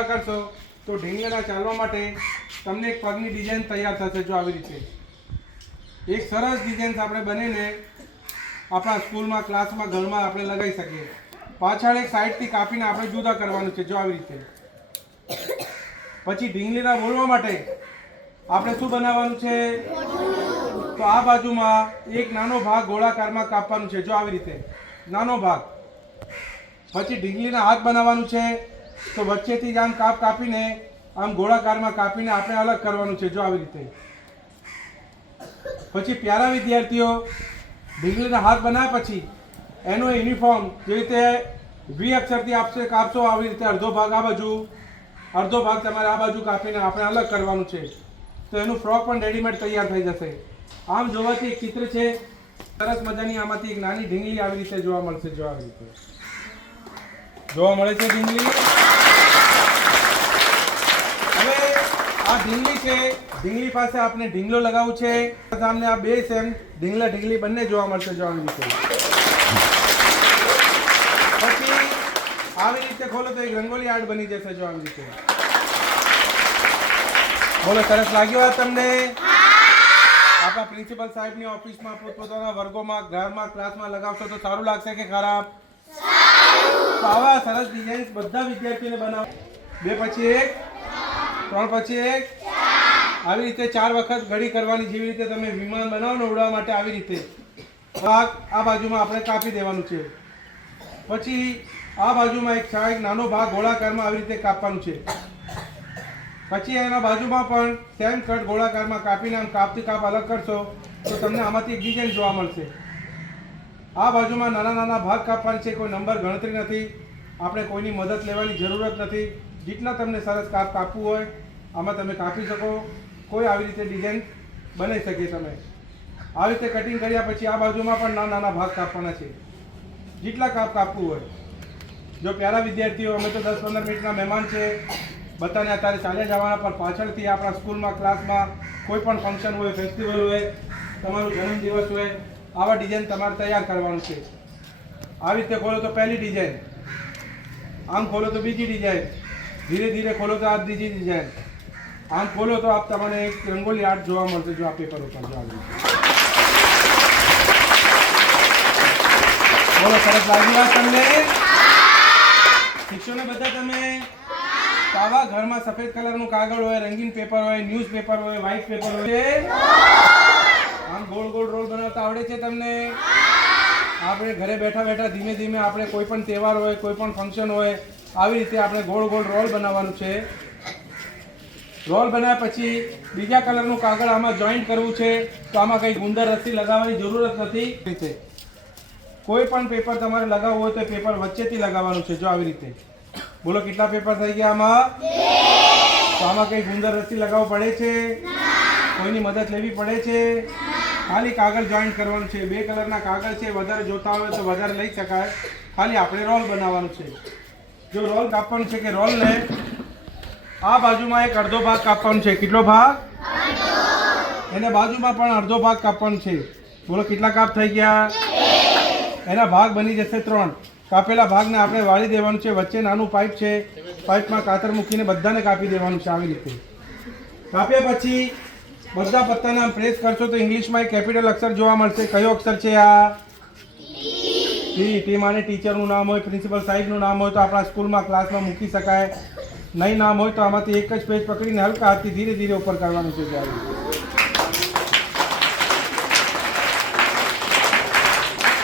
કરશો તો ઢીંગલીના ચાલવા માટે તમને એક પગની ડિઝાઇન તૈયાર થશે। જો આવી રીતે એક સરસ ડિઝાઇન આપણે બનીને આપણા સ્કૂલમાં, ક્લાસમાં, ઘરમાં આપણે લગાવી શકીએ। પાછળ એક સાઈડથી કાપીને આપણે જુદા કરવાનું છે। જો આવી રીતે પછી ઢીંગલીના બોલવા માટે આપણે શું બનાવવાનું છે? તો આ બાજુમાં એક નાનો ભાગ ગોળાકારમાં કાપવાનું છે। જો આવી રીતે નાનો ભાગ। પછી ઢીંગલીના હાથ બનાવવાનું છે તો વચ્ચેથી જ આમ કાપીને આમ ગોળાકારમાં કાપીને આપણે અલગ કરવાનું છે। જો આવી રીતે પછી પ્યારા વિદ્યાર્થીઓ ઢીંગલીના હાથ બનાવ્યા પછી એનો યુનિફોર્મ જે રીતે વી અક્ષરથી આપશે કાપશો આવી રીતે અડધો ભાગ આ બાજુ, અડધો ભાગ તમારે આ બાજુ કાપીને આપણે અલગ કરવાનું છે। તો એનું ફ્રોક પણ રેડીમેડ તૈયાર થઈ જશે। આમ જોવાથી એક ચિત્ર છે સરસ મજાની, આમાંથી એક નાની ઢીંગલી આવી રીતે જોવા મળશે। જો આવી રીતે જોવા મળે છે ઢીંગલી। હવે આ ઢીંગલી છે, ઢીંગલી પાસે આપણે ઢીંગલો લગાવવું છે। સામને આ બે સેમ ઢીંગલા ઢીંગલી બંને જોવા મળશે। જો આવી રીતે પછી આવી રીતે ખોલો તો એક રંગોલી આર્ટ બની જશે। જો આવી રીતે બોલો, સરસ લાગ્યો આ તમને? આપણા પ્રિન્સિપલ સાહેબની ઓફિસમાં, પોતપોતાના વર્ગોમાં, ઘરમાં, ક્લાસમાં લગાવશો તો સારું લાગશે કે ખરાબ? તો આવા સરસ ડિઝાઇન્સ બધા વિદ્યાર્થીઓને બનાવો। 2 પછી 1, 3 પછી 1, આવી રીતે 4 વખત ઘડી કરવાની। જેવી રીતે તમે વિમાન બનાવો ને ઉડવા માટે, આવી રીતે ભાગ આ બાજુમાં આપણે કાપી દેવાનું છે। પછી આ બાજુમાં એક નાનો ભાગ ગોળાકારમાં આવી રીતે કાપવાનું છે। પછી એના બાજુમાં પણ સેમ કટ ગોળાકારમાં કાપીને આમ કાપથી કાપ અલગ કરશો તો તમને આમાંથી એક ડિઝાઇન જોવા મળશે। આ બાજુમાં નાના નાના ભાગ કાપવાના છે। કોઈ નંબર ગણતરી નથી, આપણે કોઈની મદદ લેવાની જરૂરત નથી। જેટલા તમને સરસ કાપવું હોય આમાં તમે કાપી શકો। કોઈ આવી રીતે ડિઝાઇન બનાવી શકે તમે। આવી રીતે કટિંગ કર્યા પછી આ બાજુમાં પણ નાના નાના ભાગ કાપવાના છે, જેટલા કાપવું હોય। જો પ્યારા વિદ્યાર્થીઓ, અમે તો 10-15 મિનિટના મહેમાન છે, બધાને અત્યારે ચાલ્યા જવાના, પણ પાછળથી આપણા સ્કૂલમાં, ક્લાસમાં કોઈ પણ ફંક્શન હોય, ફેસ્ટિવલ હોય, તમારો જન્મદિવસ હોય, આવા ડિઝાઇન તમારે તૈયાર કરવાનું છે। આવી રીતે ખોલો તો પહેલી ડિઝાઇન, આમ ખોલો તો બીજી ડિઝાઇન, ધીરે ધીરે ખોલો તો આ ત્રીજી ડિઝાઇન, આમ ખોલો તો આપ તમને એક રંગોલી આર્ટ જોવા મળશે। જો આ પેપર ઉપર જો આવી બોલો, સરસ લાગ્યું તમને? શીખશો ને બધા તમે? તો આવા ઘરમાં સફેદ કલરનું કાગળ હોય, રંગીન પેપર હોય, ન્યૂઝ પેપર હોય, વ્હાઇટ પેપર હોય, આમ ગોળ ગોળ રોલ બનાવતા આવડે છે તમને? આપણે ઘરે બેઠા બેઠા ધીમે ધીમે આપણે કોઈ પણ તહેવાર હોય, કોઈ પણ ફંક્શન હોય, આવી રીતે આપણે ગોળ ગોળ રોલ બનાવવાનું છે। રોલ બનાવ્યા પછી બીજા કલરનું કાગળ આમાં જોઈન્ટ કરવું છે। તો આમાં કંઈ ગુંદર રસ્સી લગાવવાની જરૂરત નથી। કોઈ પણ પેપર તમારે લગાવવું હોય તો પેપર વચ્ચેથી લગાવવાનું છે। જો આવી રીતે બોલો, કેટલા પેપર થઈ ગયા આમાં? તો આમાં કંઈ ગુંદર રસ્સી લગાવવું પડે છે? કોઈની મદદ લેવી પડે છે? ખાલી કાગળ જોઈન્ટ કરવાનું છે। 2 કલરના કાગળ છે, વધારે જોતા હોય તો વધારે લઈ શકાય। ખાલી આપણે રોલ બનાવવાનું છે। જો રોલ કાપવાનું છે કે રોલને આ બાજુમાં એક અડધો ભાગ કાપવાનો છે। કેટલો ભાગ? એને બાજુમાં પણ અડધો ભાગ કાપવાનો છે। બોલો, કેટલા કાપ થઈ ગયા? એના ભાગ બની જશે 3। કાપેલા ભાગને આપણે વાળી દેવાનું છે। વચ્ચે નાનું પાઇપ છે, પાઇપમાં કાતર મૂકીને બધાને કાપી દેવાનું છે। આવી રીતે કાપ્યા પછી બધા પત્તાને આમ પ્રેસ કરશો તો ઇંગ્લિશમાં એક કેપિટલ અક્ષર જોવા મળશે। કયો અક્ષર છે આ? ટી માને ટીચરનું નામ હોય, પ્રિન્સિપલ સાહેબનું નામ હોય તો આપણા સ્કૂલમાં, ક્લાસમાં મૂકી શકાય। નહીં નામ હોય તો આમાંથી એક જ પેજ પકડીને હલકા હાથથી ધીરે ધીરે ઉપર કરવાનું છે।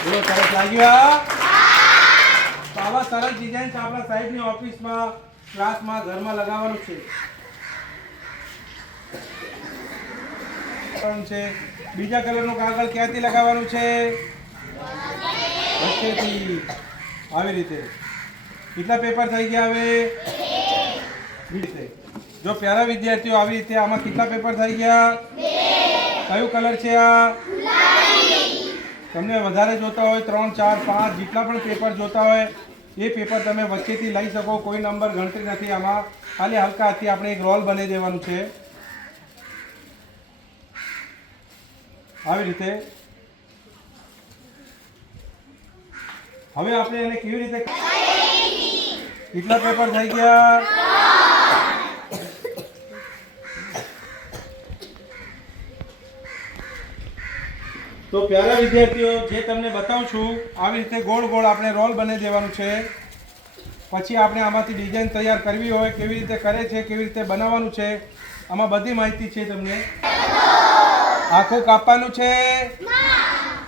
બોલો, સરસ લાગ્યું? તો આવા સરસ ડિઝાઇન આપણા સાહેબની ઓફિસમાં, ક્લાસમાં, ઘરમાં લગાવવાનું છે। બીજા કલરનું કાગળ ક્યાંથી લગાવવાનું છે? વચ્ચેથી આવી રીતે। કેટલા પેપર થઈ ગયા હવે? જો પ્યારા વિદ્યાર્થીઓ, આવી રીતે આમાં કેટલા પેપર થઈ ગયા? કયું કલર છે આ? તમને વધારે જોતા હોય 3, 4, 5 જેટલા પણ પેપર જોતા હોય એ પેપર તમે વચ્ચેથી લઈ શકો। કોઈ નંબર ગણતરી નથી આમાં। ખાલી હલકા હાથથી આપણે એક રોલ બનાવી દેવાનું છે। આવી રીતે હવે આપણે એને કેવી રીતે, કેટલા પેપર થઈ ગયા? તો પ્યારા વિદ્યાર્થીઓ, જે તમને બતાવું છું આવી રીતે ગોળ ગોળ આપણે રોલ બનાવી દેવાનું છે. પછી આપણે આમાંથી ડિઝાઇન તૈયાર કરવી હોય, કેવી રીતે કરે છે, કેવી રીતે બનાવવાનું છે, આમાં બધી માહિતી છે તમને. આખું કાપવાનું છે.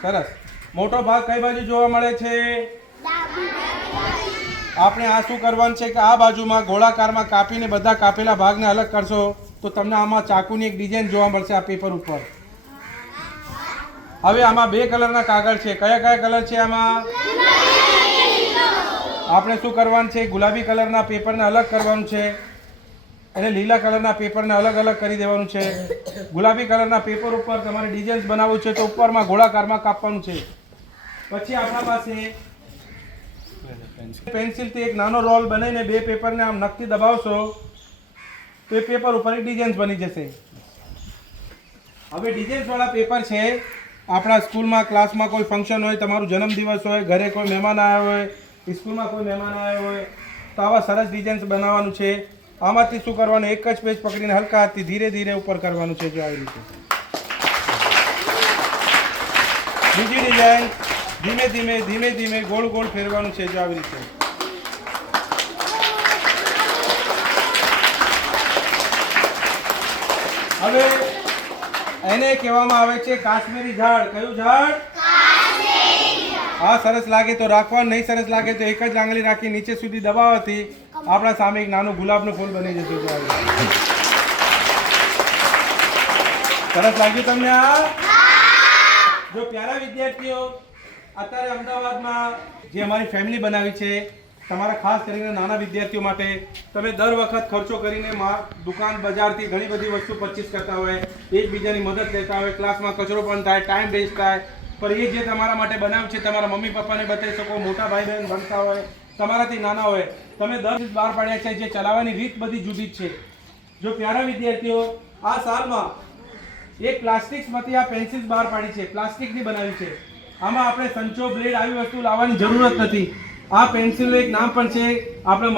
સરસ. મોટો ભાગ કઈ બાજુ જોવા મળે છે? આપણે આ શું કરવાનું છે કે આ બાજુમાં ગોળાકારમાં કાપીને બધા કાપેલા ભાગને અલગ કરશો તો તમને આમાં ચાકુની એક ડિઝાઇન જોવા મળશે આ પેપર ઉપર. હવે આમાં બે કલરના કાગળ છે. કયા કયા કલર છે આમાં? આપણે શું કરવાનું છે? ગુલાબી કલરના પેપરને અલગ કરવાનું છે અને લીલા કલરના પેપરને અલગ અલગ કરી દેવાનું છે. ગુલાબી કલરના પેપર ઉપર તમારે ડિઝાઇન્સ બનાવવું છે તો ઉપરમાં ગોળાકારમાં કાપવાનું છે. પછી આપણા પાસે પેન્સિલથી એક નાનો રોલ બનાવીને બે પેપરને આમ નખથી દબાવશો તો એ પેપર ઉપર એક ડિઝાઇન્સ બની જશે. હવે ડિઝાઇન્સવાળા પેપર છે. આપણા સ્કૂલમાં ક્લાસમાં કોઈ ફંક્શન હોય, તમારું જન્મદિવસ હોય, ઘરે કોઈ મહેમાન આવ્યા હોય, સ્કૂલમાં કોઈ મહેમાન આવ્યા હોય તો આવા સરસ ડિઝાઇન્સ બનાવવાનું છે. આમાંથી શું કરવાનું? એક જ પેજ પકડીને હલકા હાથથી ધીરે ધીરે ઉપર કરવાનું છે. જો આવી રીતે. બીજી ડિઝાઇન ધીમે ધીમે ધીમે ધીમે ગોળ ગોળ ફેરવાનું છે. જો આવી રીતે. હવે એને કહેવામાં આવે છે કાશ્મીરી ઝાડ. કયું ઝાડ? હા, સરસ લાગે તો રાખવાનું, નહીં સરસ લાગે તો એક જ આંગળી રાખી નીચે સુધી દબાવવાથી આપણા સામે એક નાનું ગુલાબનું ફૂલ બની જશે. સરસ લાગ્યું તમને આ? જો પ્યારા વિદ્યાર્થીઓ, અત્યારે અમદાવાદમાં જે અમારી ફેમિલી બનાવી છે તમારા ખાસ કરીને નાના વિદ્યાર્થીઓ માટે, તમે દર વખત ખર્ચો કરીને દુકાન બજારથી ઘણી બધી વસ્તુ પરચેસ કરતા હોય, એકબીજાની મદદ લેતા હોય, ક્લાસમાં કચરો પણ થાય, ટાઈમ વેસ્ટ થાય, પણ એ જે તમારા માટે બનાવ્યું છે તમારા મમ્મી પપ્પાને બતાવી શકો, મોટા ભાઈ બહેન ભણતા હોય, તમારાથી નાના હોય, તમે 10 બહાર પાડ્યા છે જે ચલાવવાની રીત બધી જુદી જ છે. જો પ્યારા વિદ્યાર્થીઓ, આ સાલમાં એક પ્લાસ્ટિક્સમાંથી આ પેન્સિલ્સ બહાર પાડી છે, પ્લાસ્ટિકની બનાવી છે. આમાં આપણે સંચો, બ્લેડ આવી વસ્તુ લાવવાની જરૂરત નથી. આ પેન્સિલનું એક નામ પણ છે આપણે